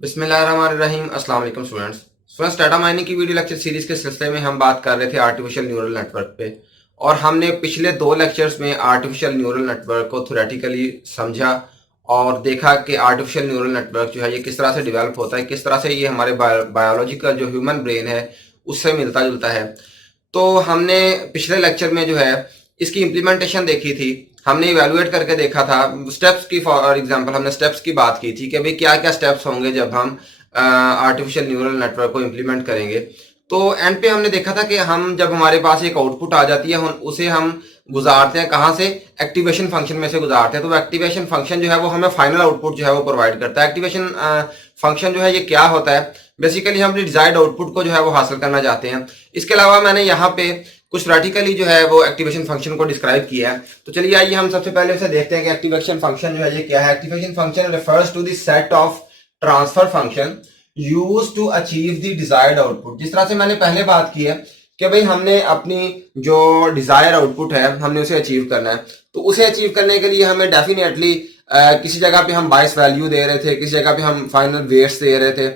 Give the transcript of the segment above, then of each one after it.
बिस्मिल्लाहिर्रहमानिर्रहीम। अस्सलाम वालेकुम स्टूडेंट्स, डाटा माइनिंग की वीडियो लेक्चर सीरीज के सिलसिले में हम बात कर रहे थे आर्टिफिशियल न्यूरल नेटवर्क पे। और हमने पिछले दो लेक्चर्स में आर्टिफिशियल न्यूरल नेटवर्क को थ्योरेटिकली समझा और देखा कि आर्टिफिशियल न्यूरल नेटवर्क जो है ये किस तरह से डेवलप होता है, किस तरह से ये हमारे बायोलॉजिकल जो ह्यूमन ब्रेन है उससे मिलता जुलता है। तो हमने पिछले लेक्चर में जो है इसकी इम्प्लीमेंटेशन देखी थी, हमने इवेलुएट करके देखा था स्टेप्स की। फॉर एग्जांपल हमने स्टेप्स की बात की थी कि भाई क्या क्या स्टेप्स होंगे जब हम आर्टिफिशियल न्यूरल नेटवर्क को इम्प्लीमेंट करेंगे। तो एंड पे हमने देखा था कि हम जब हमारे पास एक आउटपुट आ जाती है उसे हम गुजारते हैं कहाँ से, एक्टिवेशन फंक्शन में से गुजारते हैं। तो वो एक्टिवेशन फंक्शन जो है वो हमें फाइनल आउटपुट जो है वो प्रोवाइड करता है। एक्टिवेशन फंक्शन जो है ये क्या होता है, बेसिकली हम डिजायर्ड आउटपुट को जो है वो हासिल करना चाहते हैं। इसके अलावा मैंने यहाँ पे कुछ प्रैक्टिकली जो है वो एक्टिवेशन फंक्शन को डिस्क्राइब किया है। तो चलिए आइए हम सबसे पहले उसे देखते हैं कि एक्टिवेशन फंक्शन जो है ये क्या है। Activation function refers to the set of transfer function used to achieve the desired output. जिस तरह से मैंने पहले बात की है कि भाई हमने अपनी जो डिजायर आउटपुट है हमने उसे अचीव करना है। तो उसे अचीव करने के लिए हमें डेफिनेटली किसी जगह पे हम बाइस वैल्यू दे रहे थे, किसी जगह पे हम फाइनल वेट्स दे रहे थे,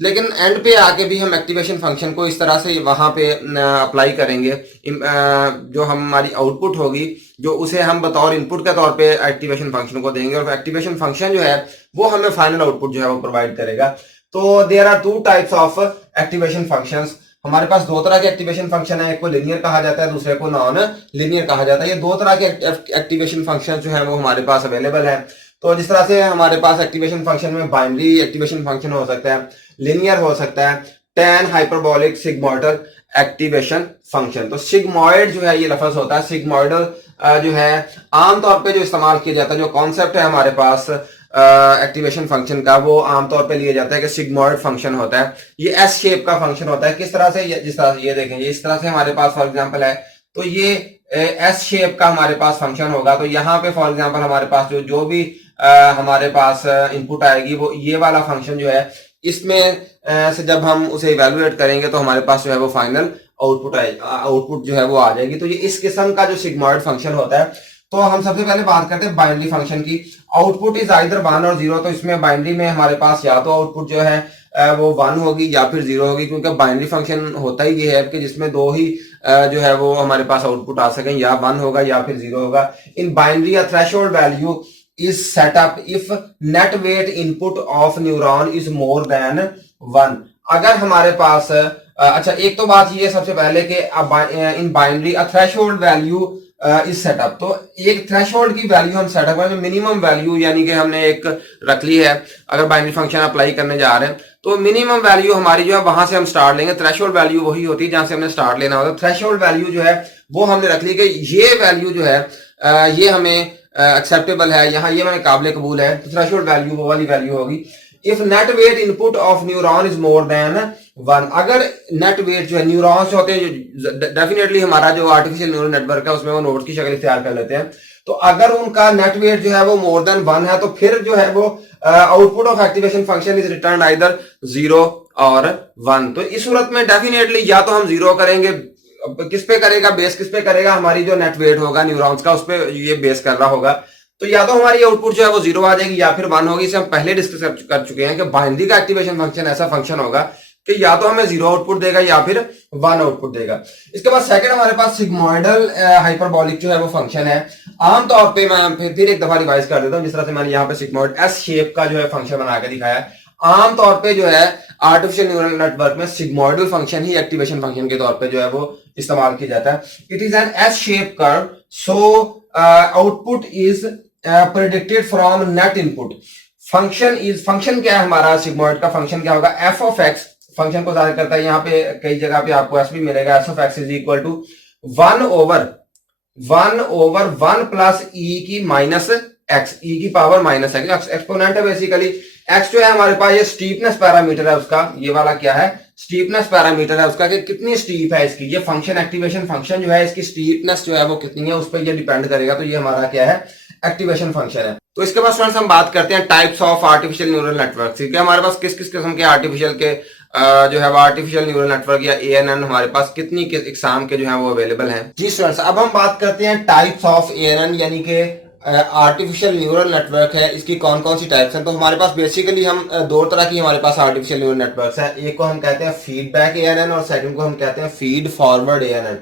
लेकिन एंड पे आके भी हम एक्टिवेशन फंक्शन को इस तरह से वहां पे अप्लाई करेंगे। जो हमारी आउटपुट होगी जो उसे हम बतौर इनपुट के तौर पे एक्टिवेशन फंक्शन को देंगे और एक्टिवेशन फंक्शन जो है वो हमें फाइनल आउटपुट जो है वो प्रोवाइड करेगा। तो there are two types of activation functions. हमारे पास दो तरह के एक्टिवेशन फंक्शन है, एक को लिनियर कहा जाता है, दूसरे को नॉन लिनियर कहा जाता है। ये दो तरह के एक्टिवेशन फंक्शन जो है वो हमारे पास अवेलेबल है। तो जिस तरह से हमारे पास एक्टिवेशन फंक्शन में बाइनरी एक्टिवेशन फंक्शन हो सकता है, लिनियर हो सकता है, tan hyperbolic sigmoidal activation function. तो सिग्मोइड जो है ये लफ्ज होता है, सिग्मोइडल जो है आमतौर पे जो इस्तेमाल किया जाता है, जो कॉन्सेप्ट है हमारे पास एक्टिवेशन फंक्शन का, वो आमतौर पे लिया जाता है कि सिग्मोइड फंक्शन होता है। ये एस शेप का फंक्शन होता है। किस तरह से, जिस तरह से ये देखेंगे, इस तरह से हमारे पास फॉर एग्जांपल है, तो ये एस शेप का हमारे पास फंक्शन होगा। तो यहाँ पे फॉर एग्जांपल हमारे पास जो भी हमारे पास इनपुट आएगी वो ये वाला फंक्शन जो है, इसमें से जब हम उसे इवेलुएट करेंगे तो हमारे पास जो है वो फाइनल आउटपुट जो है वो आ जाएगी। तो ये इस किस्म का जो सिग्मोइड फंक्शन होता है। तो हम सबसे पहले बात करते हैं बाइनरी फंक्शन की। आउटपुट इज आइदर 1 और 0। तो इसमें बाइनरी में हमारे पास या तो आउटपुट जो है वो 1 होगी या फिर 0 होगी, क्योंकि बाइनरी फंक्शन होता ही ये है कि जिसमें दो ही जो है वो हमारे पास आउटपुट आ सकें, या 1 होगा या फिर 0 होगा। In binary a threshold value is set up if net weight input of neuron is more than 1। अगर हमारे पास अच्छा, एक तो बात ये सबसे पहले कि in binary a threshold value is setup. तो एक थ्रेशोल्ड की वैल्यू हम सेटअप करें, मिनिमम वैल्यू यानी कि हमने एक रख ली है। अगर बाइनरी फंक्शन अप्लाई करने जा रहे हैं तो मिनिमम वैल्यू हमारी जो है वहां से हम स्टार्ट लेंगे। थ्रेशोल्ड वैल्यू वही होती है जहां से हमने स्टार्ट लेना होता है। थ्रेशोल्ड वैल्यू जो है वो हमने रख ली कि ये वैल्यू जो है ये हमें एक्सेप्टेबल है, यहाँ ये मैंने काबिल कबूल है। तो थ्रेशोल्ड वैल्यू वो वाली वैल्यू होगी। If net weight input of neuron is more than 1। अगर नेट वेट जो है, न्यूरॉन्स होते हैं जो डेफिनेटली हमारा जो आर्टिफिशियल न्यूरल नेटवर्क है उसमें वो नोड की शक्ल इख्तियार कर लेते हैं। तो अगर उनका नेट वेट जो है वो मोर देन 1 है तो फिर जो है वो output of activation function is return either 0 और 1। तो इस सूरत में डेफिनेटली या तो हम 0 करेंगे, किस पे करेगा, बेस किस पे करेगा, हमारी जो नेट वेट होगा न्यूरॉन्स का उस पे ये बेस कर रहा होगा। तो या तो हमारी आउटपुट जो है वो 0 आ जाएगी या फिर 1 होगी। इसे हम पहले डिस्कस कर चुके हैं कि बाइनरी का एक्टिवेशन फंक्शन ऐसा फंक्शन होगा कि या तो हमें 0 आउटपुट देगा या फिर 1 आउटपुट देगा। इसके बाद सेकंड हमारे पास सिग्मोइडल हाइपरबोलिक जो है वो फंक्शन है। आमतौर पे मैं फिर एक दफा रिवाइज कर देता हूँ, जिस तरह से मैंने यहाँ पे सिग्मोइड एस शेप का जो है फंक्शन बना के दिखाया है। आमतौर पे जो है आर्टिफिशियल न्यूरल नेटवर्क में सिग्मोइडल फंक्शन ही एक्टिवेशन फंक्शन के तौर पे जो है वो इस्तेमाल किया जाता है। It is an S shape curve, so output is predicted from net input. Function क्या है हमारा, सिग्मोइड का फंक्शन क्या होगा, एफ ऑफ एक्स फंक्शन को जाहिर करता है। यहाँ पे कई जगह पे आपको एस भी मिलेगा। S of x is equal to 1/1 plus e की माइनस एक्स, ई की पावर माइनस एक्स, एक्सपोनेंट है बेसिकली। एक्स जो है हमारे पास ये स्टीपनेस पैरामीटर है उसका, ये वाला क्या है, स्टीपनेस पैरामीटर है उसका कि कितनी स्टीप है इसकी। ये फंक्शन एक्टिवेशन फंक्शन जो है इसकी स्टीपनेस जो है वो कितनी है उस पर ये डिपेंड करेगा। तो ये हमारा क्या है, एक्टिवेशन फंक्शन है। तो इसके बाद फ्रेंड्स हम बात करते हैं types of artificial neural network. ठीक है, हमारे पास किस किस किस्म के आर्टिफिशियल के जो है वो आर्टिफिशियल न्यूरल नेटवर्क या एएनएन हमारे पास कितनी एग्जाम के जो है वो अवेलेबल हैं। जी स्टूडेंट्स, अब हम बात करते हैं टाइप्स ऑफ एएनएन यानी कि आर्टिफिशियल न्यूरल नेटवर्क है, इसकी कौन कौन सी टाइप्स हैं। तो हमारे पास बेसिकली हम दो तरह की हमारे पास आर्टिफिशियल न्यूरल नेटवर्क्स है। एक को हम कहते हैं फीडबैक एएनएन और सेकंड को हम कहते हैं feed forward ANN.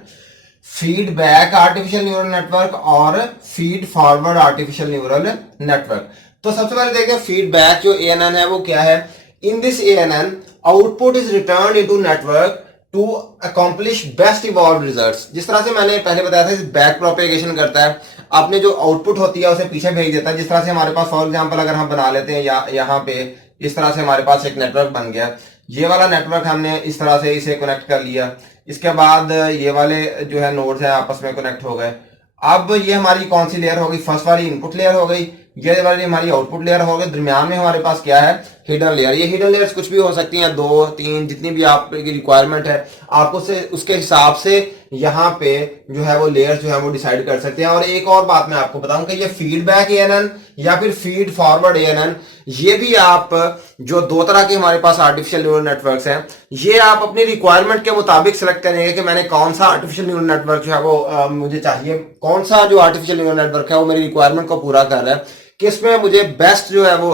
Feedback artificial neural network और feed forward artificial neural network. तो सबसे पहले देखिए फीडबैक जो एएनएन है वो क्या है। In this ANN output is return into network to accomplish best evolve results. जिस तरह से मैंने पहले बताया था बैक प्रोपेगेशन करता है, आपने जो आउटपुट होती है उसे पीछे भेज देता है। जिस तरह से हमारे पास फॉर एग्जांपल अगर हम बना लेते हैं यहाँ पे इस तरह से हमारे पास एक नेटवर्क बन गया, ये वाला नेटवर्क हमने इस तरह से इसे कनेक्ट कर लिया, इसके बाद ये वाले जो है नोड्स हैं आपस में कनेक्ट हो गए। अब ये हमारी कौन सी लेयर होगी, फर्स्ट वाली इनपुट लेयर हो गई, ये वाली हमारी आउटपुट लेयर हो गई। दरमियान में हमारे पास क्या है, हिडन लेयर। ये हिडन लेयर्स कुछ भी हो सकती हैं, 2 3 जितनी भी आपकी रिक्वायरमेंट है आप उसके हिसाब से यहाँ पे जो है वो लेयर्स जो है वो डिसाइड कर सकते हैं। और एक और बात मैं आपको बताऊं कि ये फीडबैक एएनएन या फिर फीड फॉरवर्ड एएनएन, ये भी आप जो दो तरह के हमारे पास आर्टिफिशियल न्यूरल नेटवर्क्स हैं, ये आप अपनी रिक्वायरमेंट के मुताबिक सेलेक्ट करेंगे कि मैंने कौन सा आर्टिफिशियल न्यूरल नेटवर्क जो है वो मुझे चाहिए, कौन सा जो आर्टिफिशियल न्यूरल नेटवर्क है वो मेरी रिक्वायरमेंट को पूरा कर रहा है, किसमें मुझे बेस्ट जो है वो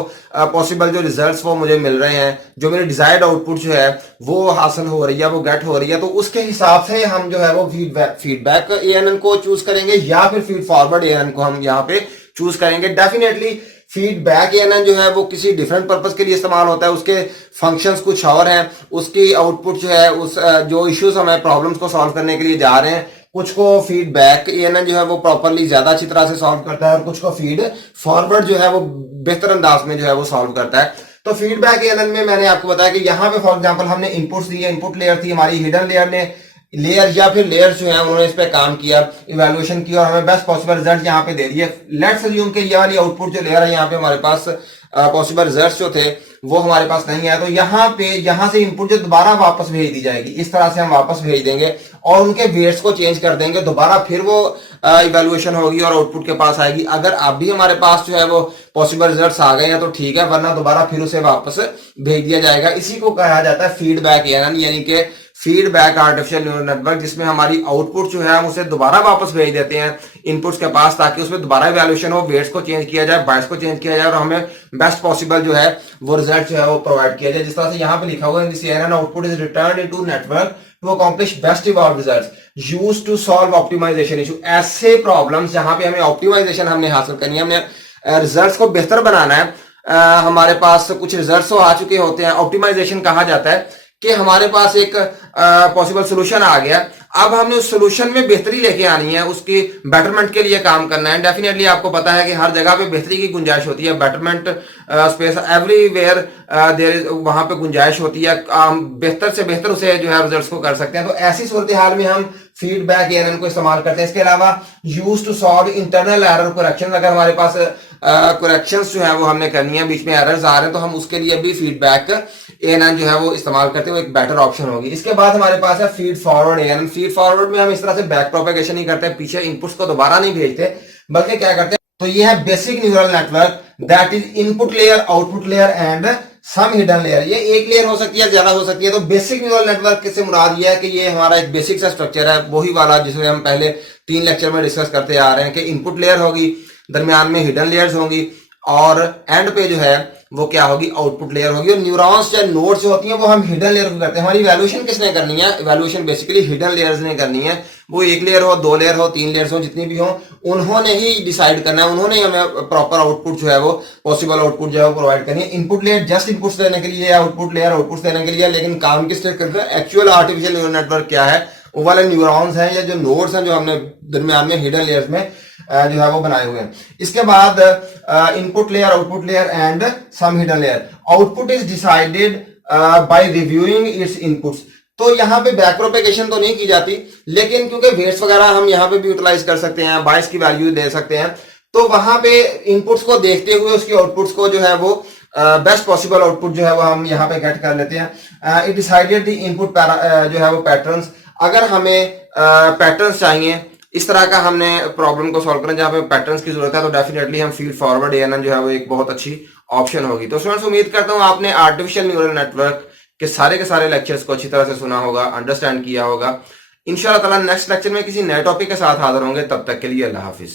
पॉसिबल जो रिजल्ट्स वो मुझे मिल रहे हैं, जो मेरी डिजायर्ड आउटपुट जो है वो हासिल हो रही है, वो गेट हो रही है। तो उसके हिसाब से हम जो है वो फीडबैक एएनएन को चूज करेंगे या फिर फीड फॉरवर्ड एएनएन को हम यहाँ पे चूज करेंगे। डेफिनेटली फीडबैक एएनएन जो है वो किसी डिफरेंट पर्पस के लिए इस्तेमाल होता है, उसके फंक्शंस कुछ और हैं, उसकी आउटपुट जो है उस जो इश्यूज हमें प्रॉब्लम्स को सॉल्व करने के लिए जा रहे हैं, कुछ को फीडबैक एएनएन जो है वो प्रॉपरली ज्यादा अच्छी तरह से सॉल्व करता है और कुछ को फीड फॉरवर्ड जो है वो बेहतर अंदाज में जो है वो सॉल्व करता है। तो फीडबैक एएनएन में मैंने आपको बताया कि यहाँ पे फॉर एग्जांपल हमने इनपुट्स दिए, इनपुट लेयर थी हमारी, हिडन लेयर ने लेयर या फिर लेयर्स जो है उन्होंने इस पे काम किया, इवैल्यूएशन की और हमें बेस्ट पॉसिबल रिजल्ट यहाँ पे दे दिए। लेट्स अज्यूम कि ये वाली आउटपुट जो लेयर है यहाँ पे हमारे पास पॉसिबल रिजल्ट्स जो थे वो हमारे पास नहीं है, तो यहाँ से इनपुट जो दोबारा वापस भेज दी जाएगी, इस तरह से हम वापस भेज देंगे और उनके वेट्स को चेंज कर देंगे, दोबारा फिर वो इवैल्यूएशन होगी और आउटपुट के पास आएगी। अगर अब भी हमारे पास जो है वो पॉसिबल रिजल्ट्स आ गए हैं तो ठीक है, वरना दोबारा फिर उसे वापस भेज दिया जाएगा। इसी को कहा जाता है फीडबैक एएनएन, यानी कि फीडबैक आर्टिफिशियल न्यूरल नेटवर्क, जिसमें हमारी आउटपुट जो है हम उसे दोबारा वापस भेज देते हैं इनपुट्स के पास, ताकि उसमें दोबारा इवैल्यूएशन हो, वेट्स को चेंज किया जाए, बायस को चेंज किया जाए और हमें बेस्ट पॉसिबल जो है वो रिजल्ट जो है वो प्रोवाइड किया जाए। जिस तरह से यहाँ पे लिखा हुआ है, this ANN output is return into network to accomplish best evolve results used to solve optimisation issue. ऐसे प्रॉब्लम्स जहां पे हमें ऑप्टिमाइजेशन हमने हासिल करनी है, हमने रिजल्ट्स को बेहतर बनाना है, हमारे पास कुछ रिजल्ट्स आ चुके होते हैं, ऑप्टिमाइजेशन कहा जाता है कि हमारे पास एक पॉसिबल सोल्यूशन आ गया, अब हमने उस सोल्यूशन में बेहतरी लेके आनी है, उसकी बेटरमेंट के लिए काम करना है। डेफिनेटली आपको पता है कि हर जगह पे बेहतरी की गुंजाइश होती है, betterment space everywhere there is, वहां पे गुंजाइश होती है, बेहतर से बेहतर उसे जो है रिजल्ट्स को कर सकते हैं। तो ऐसी सूरत हाल में हम फीडबैक एएनएन को इस्तेमाल करते हैं। इसके अलावा use to solve internal error correction, अगर हमारे पास करेक्शंस जो है वो हमने करनी है, बीच में एरर्स आ रहे हैं, तो हम उसके लिए भी फीडबैक एएनएन जो है वो इस्तेमाल करते हैं, वो एक बेटर ऑप्शन होगी। इसके बाद हमारे पास है feed forward ANN. Feed forward में हम इस तरह से बैक प्रोपेगेशन नहीं करते, पीछे इनपुट्स को दोबारा नहीं भेजते, बल्कि क्या करते हैं, तो ये है basic neural network, that is input layer, output layer and some hidden layer. ये एक लेयर हो सकती है, ज्यादा हो सकती है। तो बेसिक न्यूरल नेटवर्क से मुराद ये है कि ये हमारा एक बेसिक सा स्ट्रक्चर है, वही वाला जिसमें हम पहले 3 लेक्चर में डिस्कस करते आ रहे हैं कि इनपुट लेयर होगी, दरमियान में हिडन लेयर्स होंगी और एंड पे जो है वो क्या होगी, आउटपुट लेयर होगी। और न्यूरॉन्स या नोड्स जो होती हैं वो हम हिडन लेयर को करते हैं। हमारी इवैल्यूएशन किसने करनी है, इवैल्यूएशन बेसिकली हिडन लेयर्स ने करनी है। वो 1 लेयर हो, 2 लेयर हो, 3 लेयर्स हो, जितनी भी हो, उन्होंने ही डिसाइड करना है, उन्होंने हमें प्रॉपर आउटपुट जो है वो पॉसिबल आउटपुट जो है वो प्रोवाइड करनी है। इनपुट लेयर जस्ट इनपुट्स देने के लिए, आउटपुट लेयर आउटपुट्स देने के लिए, लेकिन काम किसने करते हैं, एक्चुअल आर्टिफिशियल न्यूरल नेटवर्क क्या है, वो वाले न्यूरॉन्स हैं या जो नोड्स हैं जो हमने दरमियान में हिडन लेयर्स में जो है वो बनाए हुए हैं। इसके बाद input layer, output layer and some hidden layer. Output is decided by reviewing its inputs. तो यहाँ पे बैक प्रोपेगेशन तो नहीं की जाती, लेकिन क्योंकि वेट्स वगैरह हम यहाँ पे भी यूटिलाइज कर सकते हैं, बायस की वैल्यू दे सकते हैं, तो वहां पे इनपुट्स को देखते हुए उसकी आउटपुट्स को जो है वो बेस्ट पॉसिबल आउटपुट जो है वो हम यहाँ पे गेट कर लेते हैं। इट डिसाइडेड द इनपुट जो है वो पैटर्न्स। अगर हमें पैटर्न्स चाहिए, इस तरह का हमने प्रॉब्लम को सॉल्व करना जहाँ पे पैटर्न्स की जरूरत है, तो डेफिनेटली हम फीड फॉरवर्ड एएनएन जो है वो एक बहुत अच्छी ऑप्शन होगी। तो स्टूडेंट्स, उम्मीद करता हूँ आपने आर्टिफिशियल न्यूरल नेटवर्क के सारे लेक्चर्स को अच्छी तरह से सुना होगा, अंडरस्टैंड किया होगा। इंशाल्लाह ताला नेक्स्ट लेक्चर में किसी नए टॉपिक के साथ हाजिर होंगे, तब तक के लिए अल्लाह हाफिज।